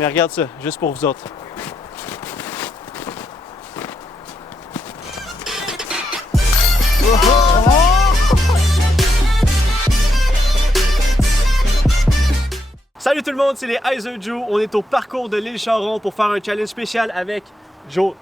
Mais regarde ça, juste pour vous autres. Salut tout le monde, c'est les Heiser Joe. On est au parcours de l'île Charon pour faire un challenge spécial avec Joe,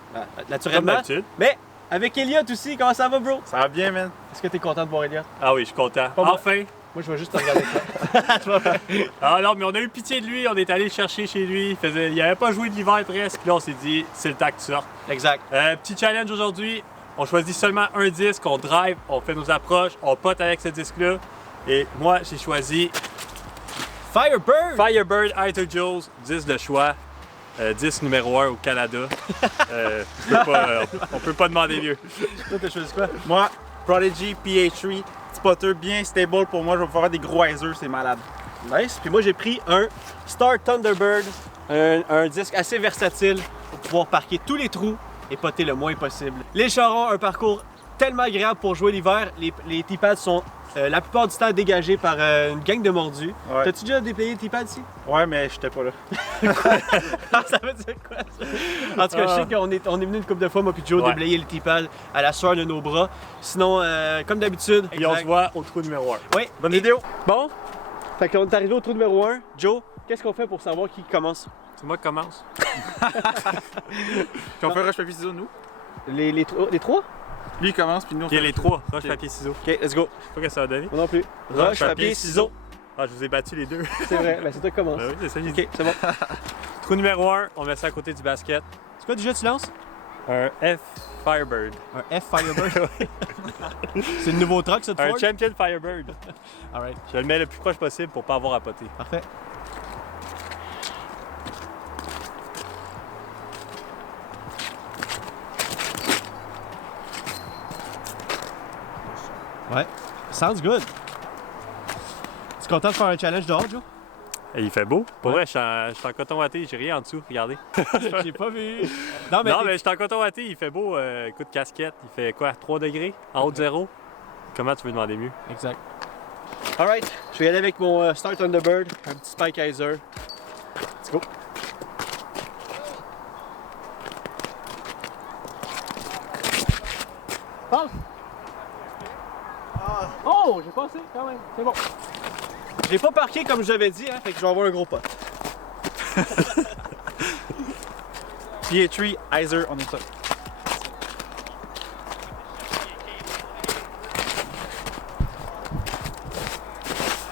naturellement. Mais avec Elliot aussi. Comment ça va, bro? Ça va bien, man. Est-ce que t'es content de voir Elliot? Ah oui, je suis content. Pas enfin! Moi, je vais juste te regarder ça. Ah non, mais on a eu pitié de lui, on est allé le chercher chez lui. Il avait pas joué de l'hiver presque. Puis là, on s'est dit, c'est le temps que tu sortes. Exact. Petit challenge aujourd'hui. On choisit seulement un disque, on drive, on fait nos approches, on pote avec ce disque-là. Et moi, j'ai choisi Firebird! Firebird Heiser Joe, disque de choix. Disque numéro 1 au Canada. On peut pas demander mieux. Toi, t'as choisi quoi? Moi, Prodigy PH3, spotter bien stable pour moi. Je vais pouvoir faire des gros Heiser, c'est malade. Nice. Puis moi, j'ai pris un Star Thunderbird, un disque assez versatile pour pouvoir parquer tous les trous et poter le moins possible. Les Charons, un parcours tellement agréable pour jouer l'hiver. Les T-pads sont la plupart du temps dégagés par une gang de mordus. Ouais. T'as-tu déjà déplayé le T-pad ici? Ouais, mais j'étais pas là. Ça veut dire quoi ça? En tout cas, je sais qu'on est venu une couple de fois, moi puis Joe, Ouais. déblayer le T-pad à la sueur de nos bras. Sinon, comme d'habitude. Et on se voit au trou numéro 1. Oui. Bonne vidéo! Bon, fait qu'on est arrivé au trou numéro 1. Joe, qu'est-ce qu'on fait pour savoir qui commence? C'est moi qui commence. Puis on fait rush papier ciseaux, nous. Les trois? Lui il commence, puis nous on Ok, fait les trois. Roche, papier, ciseaux. Ok, let's go. Je sais pas ce que ça va donner. Moi non plus. Roche, papier, ciseaux. Ah, je vous ai battu les deux. C'est vrai, ben c'est toi qui commence. Ben oui, c'est ça, j'ai dit. Ok, c'est bon. Trou numéro 1, on met ça à côté du basket. C'est quoi déjà tu lances? Un F Firebird. Un F Firebird. C'est le nouveau truck ça de Un Ford? Champion Firebird. Alright, Je le mets le plus proche possible pour pas avoir à poter. parfait. Ouais, sounds good. Tu es content de faire un challenge dehors, Joe? Et il fait beau. Pour Ouais. vrai, je suis en coton watté, j'ai rien en dessous, regardez. J'ai pas vu. Non, mais, Non, mais je suis en coton watté, il fait beau. Écoute, casquette, il fait quoi, 3 degrés? En haut de zéro? Comment tu veux demander mieux? Exact. Alright, je vais y aller avec mon Star Thunderbird, un petit Spike Heiser. Let's go. Passe! Oh, j'ai passé quand même, c'est bon. J'ai pas parqué comme je l'avais dit, hein, fait que je vais avoir un gros pot. PH3, Heiser, on est ça.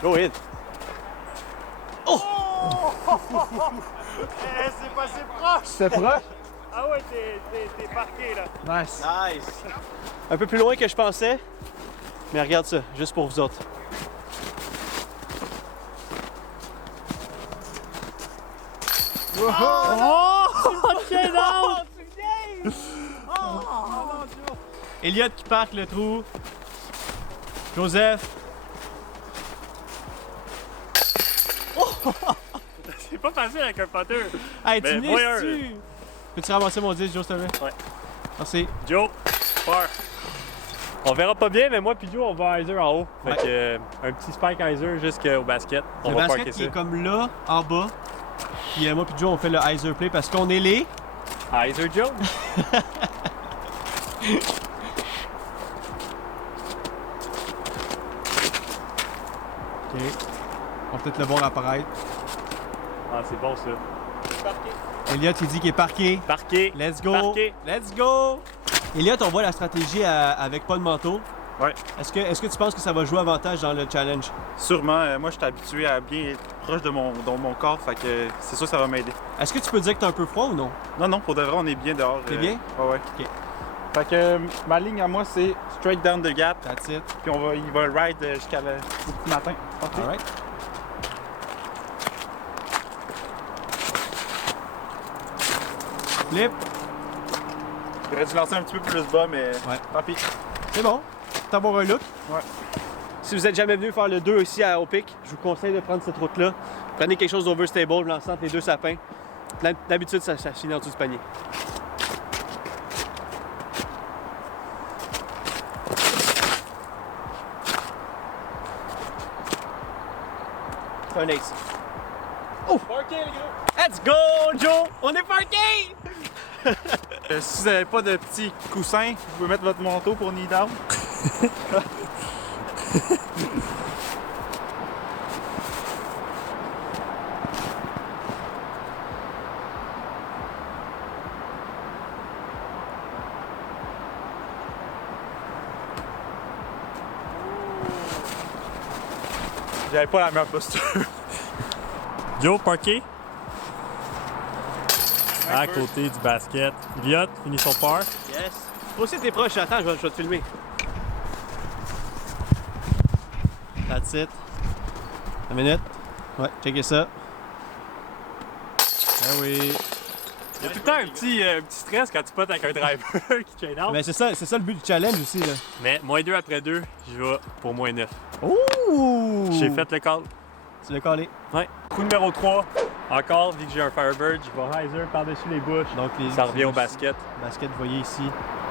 Go in. c'est passé proche! C'est proche? Ah ouais, t'es parqué là. Nice. Nice. Un peu plus loin que je pensais, mais regarde ça, juste pour vous autres. Oh! Quel out! Elliot qui parque le trou. Joseph. C'est pas facile avec un poteur. Hey, tu Ben, me voyons. laisses-tu? Peux-tu ramasser mon disque, Joe, s'il te plaît? Ouais. Merci. Joe, part. On verra pas bien, mais moi puis Joe, on va Heiser en haut. Fait que, un petit Spike Heiser jusqu'au basket. On Le va basket parker qui ça. est comme là, en bas. Puis moi puis Joe, on fait le Heiser play parce qu'on est les... Heiser Joe? OK. On va peut-être le voir apparaître. Ah, c'est bon ça. Elliot, il dit qu'il est parqué. Parqué. Let's go! Parqué. Let's go! Elliot, on voit la stratégie avec pas de manteau. Ouais. Est-ce que tu penses que ça va jouer avantage dans le challenge? Sûrement, moi je suis habitué à bien être proche de mon corps, fait que c'est sûr que ça va m'aider. Est-ce que tu peux dire que t'as un peu froid ou non? Non, non, pour de vrai, on est bien dehors. T'es bien? Ouais, ouais. Ok. Fait que ma ligne à moi, c'est straight down the gap, That's it. puis il va ride jusqu'à le petit matin. Parfait. Alright. Flip. J'aurais dû lancer un petit peu plus bas, mais Ouais. tant pis. C'est bon. T'as avoir un look. Ouais. Si vous êtes jamais venu faire le 2 ici au pic, je vous conseille de prendre cette route-là. Prenez quelque chose d'overstable, lançant entre les deux sapins. D'habitude, ça finit en dessous du panier. C'est un ace. Oh! Parké, les gars! Let's go, Joe! On est parké! Si vous n'avez pas de petits coussins, vous pouvez mettre votre manteau pour knee down. J'avais pas la meilleure posture. Joe, parké. À côté du basket. Elliott, finit son par. Yes! Toi aussi, t'es proche. Attends, je vais te filmer. That's it. 1 minute. Ouais, checkez ça. Ah oui. Il y a tout le temps un petit stress quand tu potes avec un driver qui chain out. Mais c'est ça le but du challenge aussi, là. Mais -2 après 2, je vais pour -9. Ouh! J'ai fait le call. Tu l'as collé. Ouais. Coup numéro 3. Encore, vu que j'ai un Firebird, je vais hyzer par-dessus les bouches. Donc, Ça revient au basket. Basket, vous voyez ici.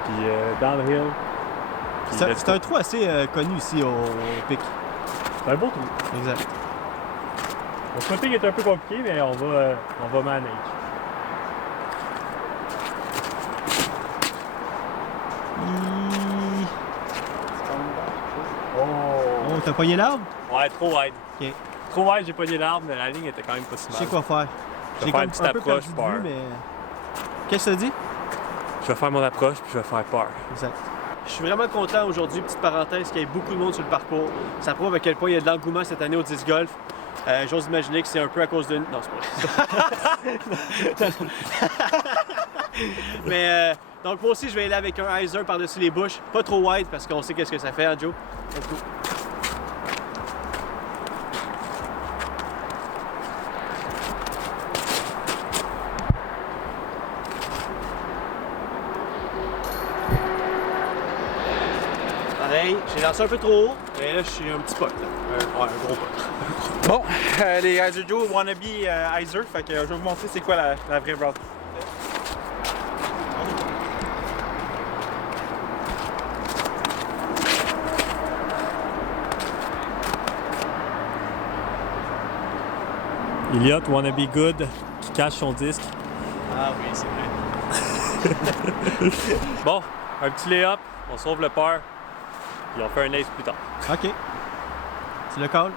Puis downhill. Puis C'est un trou assez connu ici au pic. C'est un beau trou. Exact. Le spotting est un peu compliqué, mais on va manage. Oh, t'as pogné l'arbre? Ouais, trop wide. Ok. Trop wide, j'ai pogné l'arbre, mais la ligne était quand même pas si Je mal. sais quoi faire. Je vais faire une petite approche par. Mais... Qu'est-ce que ça dit? Je vais faire mon approche, puis je vais faire peur. Exact. Je suis vraiment content aujourd'hui, petite parenthèse, qu'il y ait beaucoup de monde sur le parcours. Ça prouve à quel point il y a de l'engouement cette année au disc golf. J'ose imaginer que c'est un peu à cause de... Non, c'est pas vrai. Mais donc moi aussi, je vais aller avec un hyzer par-dessus les bouches. Pas trop wide parce qu'on sait qu'est-ce que ça fait, hein, Joe? Let's go. Pareil, j'ai lancé un peu trop haut, et là je suis un petit pot, là. Un gros pot. Bon, les Hyzer Joe wannabe Hyzer, fait que je vais vous montrer c'est quoi la vraie route. Elliott, wannabe good, qui cache son disque. Ah oui, c'est vrai. Bon, un petit lay-up, on sauve le par, puis on fait un ace plus tard. Ok. Tu le calls?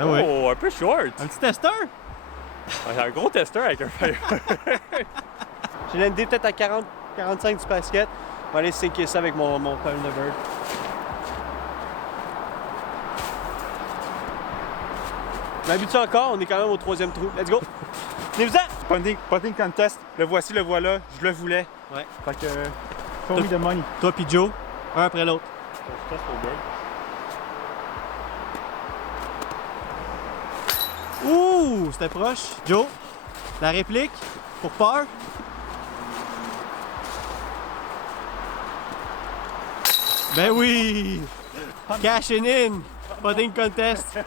Ah oui. Oh, un peu short! Un petit testeur? Un gros testeur avec un fire. J'ai l'ND peut-être à 40-45 du basket. On va aller sinker ça avec mon Thunderbird. On habitue encore, on est quand même au 3e trou. Let's go! Venez-vous-en! Putting contest, le voici, le voilà, je le voulais. Ouais. Fait que, show me the money. Toi pis Joe, un après l'autre. Ouh, c'était proche. Joe, la réplique, pour peur. Ben oui! Cashing in! Putting contest.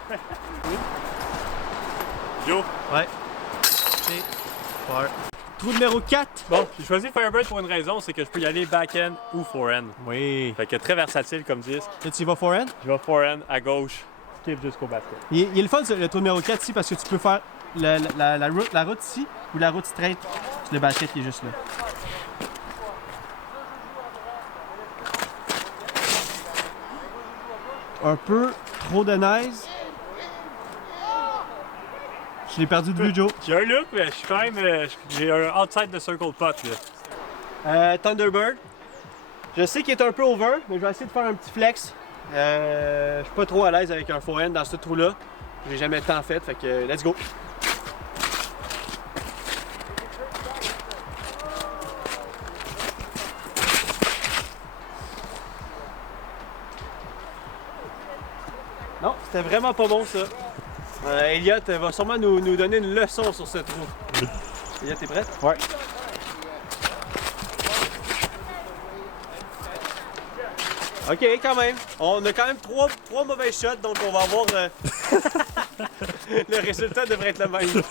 Joe. Ouais. C'est peur. Trou numéro 4. Bon, j'ai choisi Firebird pour une raison, c'est que je peux y aller back-end ou forehand. Oui. Fait que très versatile comme disque. Là, tu y vas forehand? Je vais forehand à gauche, skip jusqu'au basket. Il est le fun, le trou numéro 4 ici, parce que tu peux faire la route ici ou la route straight. Le basket qui est juste là. Un peu trop de neige. Je l'ai perdu de vue, Joe. J'ai un look, mais je suis quand même. J'ai un outside the circle putt là. Thunderbird. Je sais qu'il est un peu over, mais je vais essayer de faire un petit flex. Je suis pas trop à l'aise avec un forehand dans ce trou-là. J'ai jamais tant fait, fait que let's go. Non, c'était vraiment pas bon ça. Elliott va sûrement nous donner une leçon sur ce trou. Elliott, t'es prêt? Ouais. Ok, quand même. On a quand même trois mauvais shots, donc on va avoir... le résultat devrait être le même.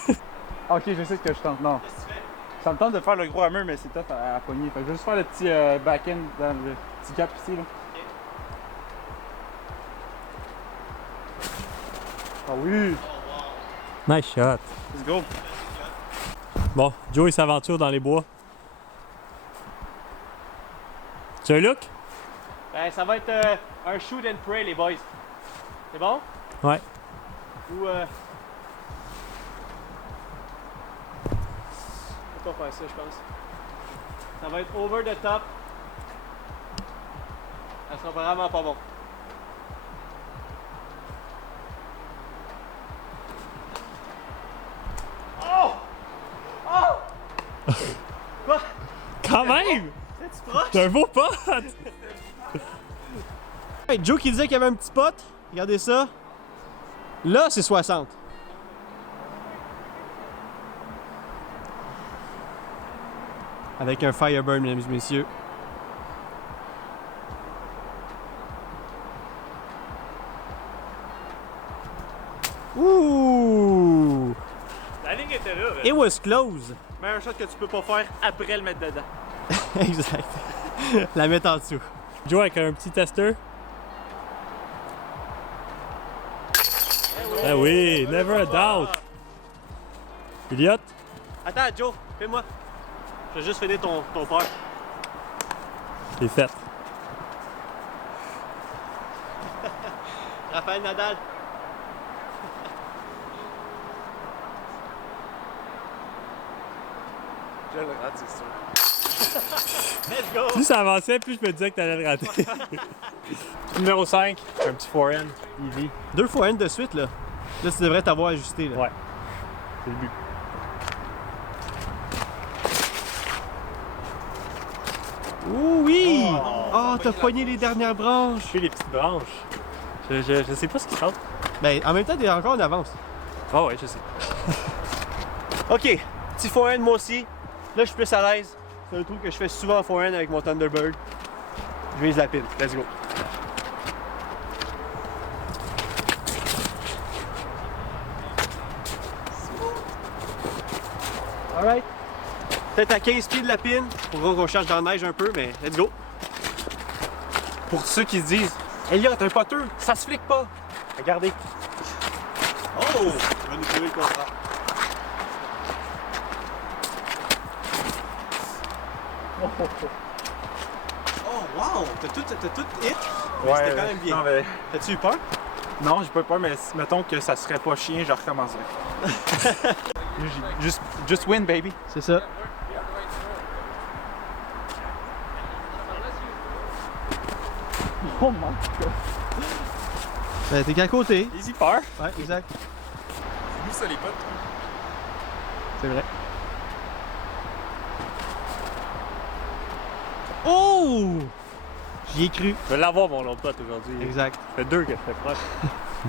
Ok, je sais ce que je tente. Non. Ça me tente de faire le gros hammer, mais c'est tough à pogner. Fait que je vais juste faire le petit back-end dans le petit gap ici. Là. Ah oui! Nice shot. Let's go! Bon, Joe il s'aventure dans les bois. Tu as un look? Ben, ça va être un shoot and pray, les boys. C'est bon? Ouais. Ou on va pas faire ça, je pense. Ça va être over the top. Ça sera vraiment pas bon. Oh! Oh! Quoi? Quand même! C'est-tu proche? T'es un beau pote! Hey, Joe qui disait qu'il y avait un petit pot. Regardez ça. Là, c'est 60. Avec un Firebird, mesdames et messieurs. Ouh! La ligne était là. It was close. Meilleur shot que tu peux pas faire après le mettre dedans. Exact. La mettre en dessous. Joe avec un petit tester. Ah oui, never a doubt. Elliot? Attends, Joe, fais-moi. Je vais juste finir ton peur. C'est fait. Raphaël Nadal. Je le rate, c'est sûr. Let's go! Plus ça avançait, plus je me disais que t'allais le rater. Numéro 5, un petit forehand, easy. 2 fois N de suite, là. Là, tu devrais t'avoir ajusté, là. Ouais. C'est le but. Ouh, oui! Oh, t'as pogné les dernières branches. Je fais les petites branches. Je sais pas ce qui se passe. Ben, en même temps, t'es encore en avance. Ah ouais, je sais. Ok, petit forehand, moi aussi. Là, je suis plus à l'aise. C'est un truc que je fais souvent en forehand avec mon Thunderbird. Je vise la pile. Let's go. Alright. Peut-être à 15 pieds de la pine. Pour qu'on cherche dans la neige un peu, mais let's go. Pour ceux qui se disent, Elliot, un poteux, ça se flique pas. Regardez. Oh! On va nous trouver le contraire. Oh wow! T'as tout hit? Mais c'était quand même bien. Non, mais... T'as-tu eu peur? non, j'ai pas peur, mais mettons que ça serait pas chien, je recommencerais. just win, baby. C'est ça. Oh my god. Ben, t'es qu'à côté. Easy par. Ouais, exact. C'est nous ça les potes. C'est vrai. Oh! J'y ai cru. Je vais l'avoir mon autre pote aujourd'hui. Exact. Ça fait 2 que je fais proche.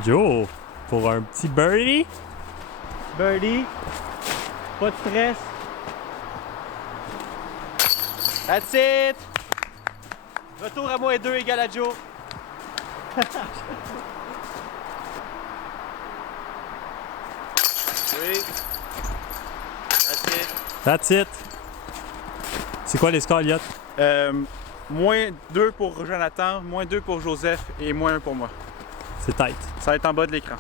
Joe, pour un petit birdie. Birdie. Pas de stress. That's it! Retour à moins 2 égale à Joe. Oui. That's it. That's it. C'est quoi les scores, Elliot? Moins 2 pour Jonathan, moins 2 pour Joseph et moins 1 pour moi. C'est tight. Ça va être en bas de l'écran.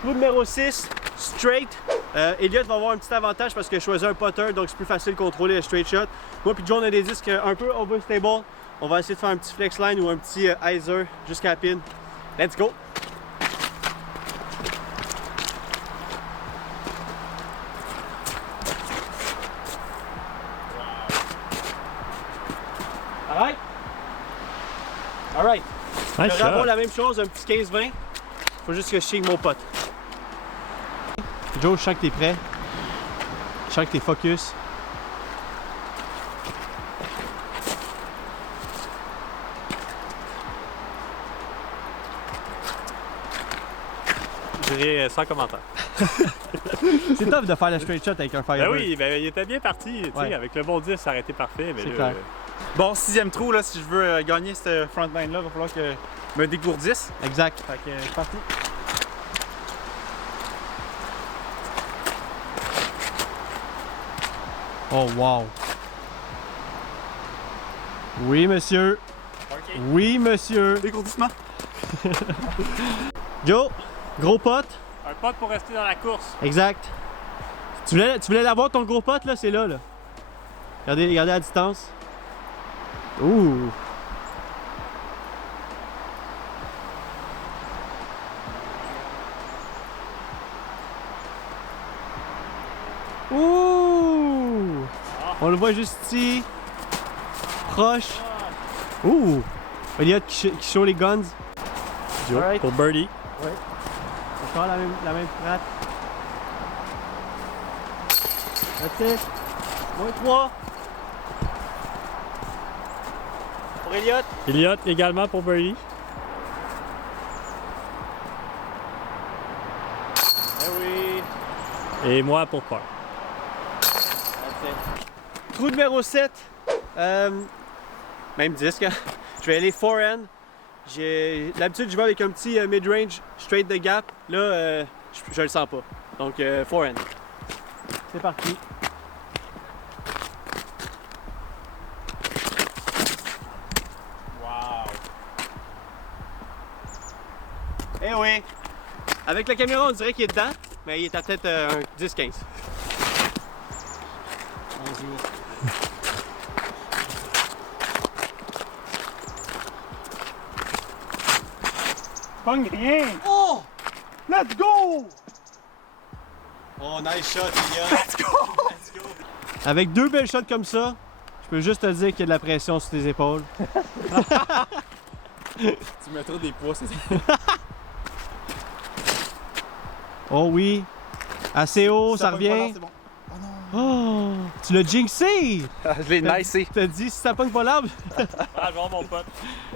Trou numéro 6, straight. Elliot va avoir un petit avantage parce qu'il a choisi un putter, donc c'est plus facile de contrôler le straight shot. Moi puis Joe, on a des disques un peu overstable. On va essayer de faire un petit flex line ou un petit hyzer jusqu'à la pin. Let's go! Alright? Alright. Nice Je vais avoir shot. la même chose, un petit 15-20. Faut juste que je check mon pote. Joe, je sens que t'es prêt. Je sens que t'es focus. Je dirais sans commentaire. C'est top de faire le straight shot avec un Ben Firebird. oui, ben il était bien parti. Tu sais, Ouais. avec le bon 10, ça aurait été parfait. Mais C'est là, clair. Bon, 6e trou, là, si je veux gagner cette front line-là, il va falloir que je me dégourdisse. Exact. Fait que c'est parti. Oh wow. Oui, monsieur. Oui, monsieur. Dégourdissement. Joe, Gros pot. Un pot pour rester dans la course. Exact. Tu voulais l'avoir ton gros pot là, c'est là, là. Regardez à distance. Ouh. Ouh. On le voit juste ici. Proche. Ouh. Elliot qui show les guns. Joe, Alright. pour birdie. Ouais. Encore la même frappe. That's it. -3. Pour Elliot. Elliot également pour birdie. Eh oui. Et moi pour par. That's it. Trou numéro 7. Même disque. Je vais aller forehand. D'habitude, je vais avec un petit mid-range straight the gap. Là, je le sens pas. Donc, forehand. C'est parti. Wow. Eh oui! Avec la caméra, on dirait qu'il est dedans, mais il est à peut-être un 10-15. Pogne rien! Oh! Let's go! Oh, nice shot, Elliot! Let's go! Let's go! Avec 2 belles shots comme ça, je peux juste te dire qu'il y a de la pression sur tes épaules. Tu mettras des poids, c'est ça? Oh oui! Assez haut, ça pogne pas, non, revient. c'est bon. Oh! Tu l'as jinxé! Je l'ai nicé. T'as dit si ça pogne pas l'arbre? Ah, je vais voir mon pote.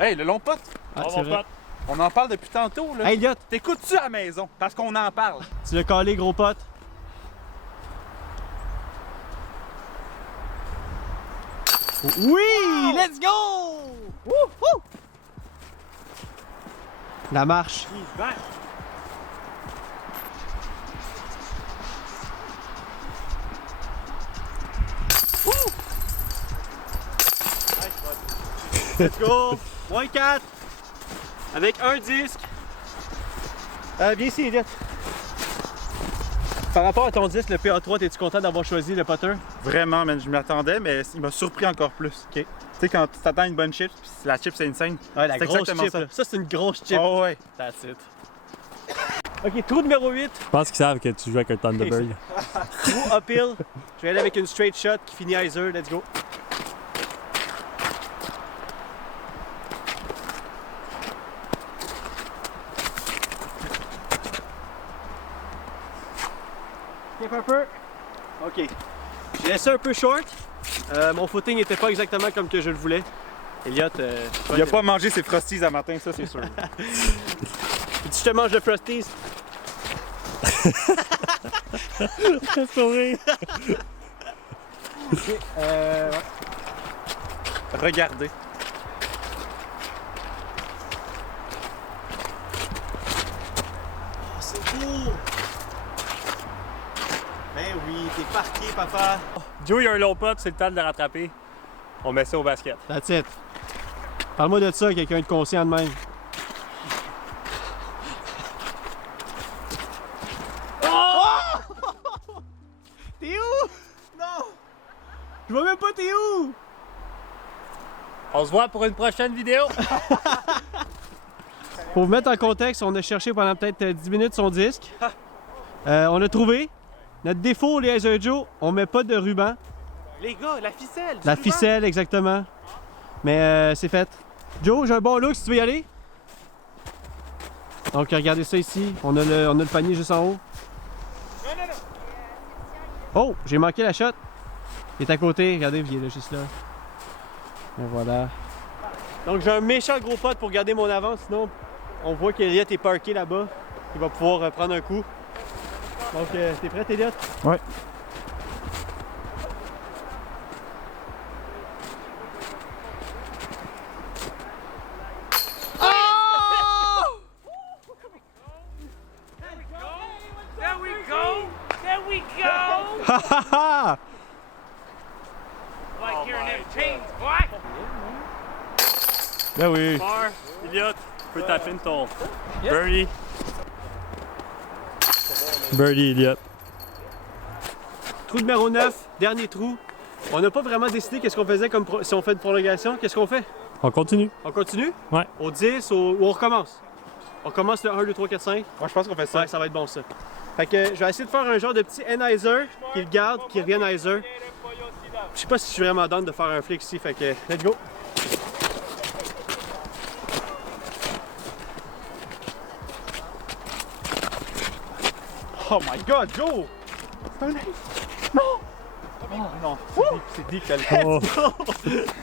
Hey, le long pote, Je vais c'est voir mon vrai. pote. on en parle depuis tantôt, là. Hey, Elliot, T'écoutes-tu à la maison? Parce qu'on en parle. tu l'as collé, gros pote. Oui! Let's go! Wouhou! La marche. He's back. Let's go! Moins 4. Avec un disque. Viens ici, Elliot. Par rapport à ton disque, le PA3, es-tu content d'avoir choisi le putter? Vraiment, man, je m'y attendais, mais il m'a surpris encore plus. Ok. Tu sais, quand tu t'attends à une bonne chip, puis la chip c'est insane. Ouais, la C'est grosse exactement chip. ça. Là. Ça, c'est une grosse chip. Oh ouais. That's it. Ok, trou numéro 8. Je pense qu'ils savent que tu joues avec un Thunderbird. Trou uphill. Je vais aller avec une straight shot qui finit hyzer. Let's go. Ok, Pepper. Ok. J'ai laissé un peu short. Mon footing n'était pas exactement comme que je le voulais. Elliot, Il a pas mangé ses Frosties à matin, ça c'est sûr. tu te manges de Frosties? Sourire. Regardez. Oh, c'est beau! Ben oui, t'es parqué, papa. Joe, il y a un low putt, c'est le temps de le rattraper. On met ça au basket. That's it. Parle-moi de ça, quelqu'un de conscient de même. Oh! T'es où? Non! Je vois même pas t'es où! On se voit pour une prochaine vidéo. Pour vous mettre en contexte, on a cherché pendant peut-être 10 minutes son disque. On a trouvé. Notre défaut, les Hyzer Joe, on met pas de ruban. Les gars, la ficelle! La ficelle, exactement. Mais c'est fait. Joe, j'ai un bon look si tu veux y aller. Donc regardez ça ici. On a le panier juste en haut. Oh, j'ai manqué la shot. Il est à côté. Regardez, il est là, juste là. Et voilà. Donc j'ai un méchant gros pot pour garder mon avance. Sinon, on voit qu'Elliot est parké là-bas. Il va pouvoir prendre un coup. Donc, t'es prêt, Elliot? Ouais. Ha ha ha! Like hearing them chains, boy. Ben oui. Par, Elliot, tu peux taper ton birdie. Birdie, Elliott. Trou numéro 9, dernier trou. On n'a pas vraiment décidé qu'est-ce qu'on faisait comme si on fait une prolongation. Qu'est-ce qu'on fait? On continue. On continue? Ouais. Au 10 ou on recommence? On commence le 1, 2, 3, 4, 5. Moi, je pense qu'on fait ça. Ouais, ça va être bon ça. Fait que je vais essayer de faire un genre de petit N-Izer qui le garde, qui revienne à Izer. Je sais pas si je suis vraiment down de faire un flick ici, fait que let's go! Oh my god, Joe! C'est un ace! Non! Oh non, c'est deep, Oh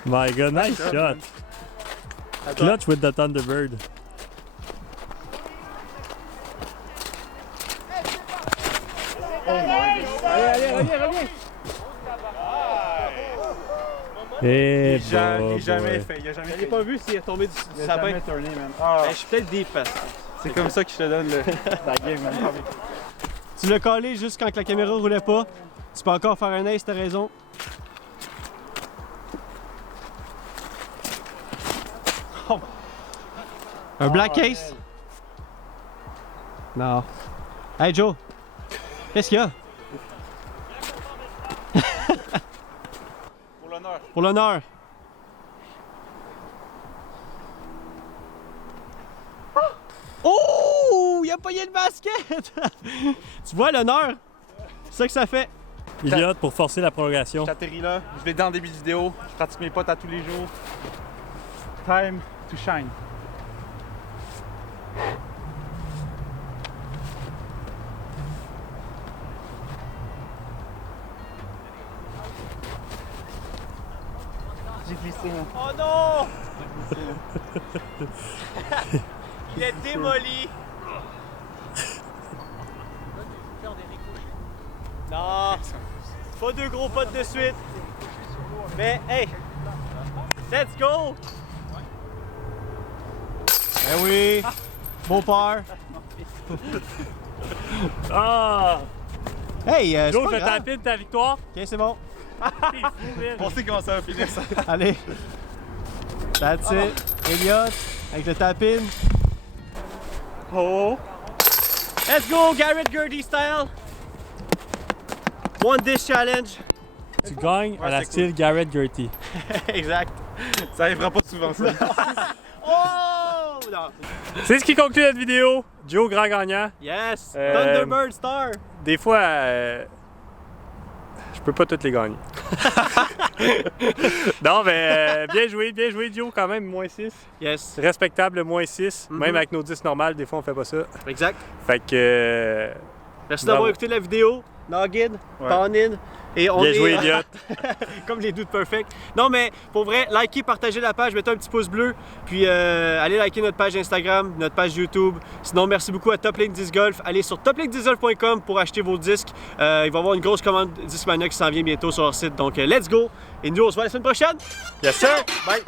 my god, nice shot. Clutch with the Thunderbird. Allez, reviens! Eh, Il a jamais fait, il a jamais Je fait. l'ai pas vu s'il est tombé du Il a sapin. jamais tourné, man. Ah, Ben, je suis peut-être deep parce que c'est comme ça que je te donne la game, man. tu l'as collé juste quand la caméra roulait pas. Tu peux encore faire un ace, t'as raison. Oh. Un black ace? Non. Hey Joe, qu'est-ce qu'il y a? Pour l'honneur. Pour l'honneur. Oh! Il a pogné le basket! Tu vois l'honneur? C'est ça que ça fait. Elliott pour forcer la prolongation. J'atterris là, je l'ai dit en début de vidéo, je pratique mes potes à tous les jours. Time to shine. J'ai glissé, hein. Oh non! Il est démoli! Non! Pas deux gros potes de suite! Mais hey! Let's go! Ben oui! Beau part! Ah! Hey! Joe, je tapine ta victoire. Ok, c'est bon. T'es fou, man. On sait comment ça va finir ça. Allez! That's it! Elliott, avec le tap-in. Oh! Let's go, Garrett Gertie style! One dish challenge! Tu gagnes à Ouais, la c'est style Garrett Gertie. Exact! Ça arrivera pas souvent ça. Oh! Non. C'est ce qui conclut cette vidéo. Joe, grand gagnant. Yes! Euh, Thunderbird Star! Des fois, je peux pas toutes les gagner. Non, mais bien joué Joe, quand même, moins 6. Yes! Respectable, le moins 6. Même avec nos 10 normales, des fois, on fait pas ça. Exact! Fait que. Merci Bravo. d'avoir écouté la vidéo. Noggin, Ouais. Panin. Et on Bien est, joué, Elliott. comme les doutes perfect. Non, mais pour vrai, likez, partagez la page, mettez un petit pouce bleu. Puis allez liker notre page Instagram, notre page YouTube. Sinon, merci beaucoup à Top Lane Disc Golf. Allez sur toplakediscgolf.com pour acheter vos disques. Il va y avoir une grosse commande Discmania qui s'en vient bientôt sur leur site. Donc, let's go. Et nous, on se voit la semaine prochaine. Yes, sir. Bye.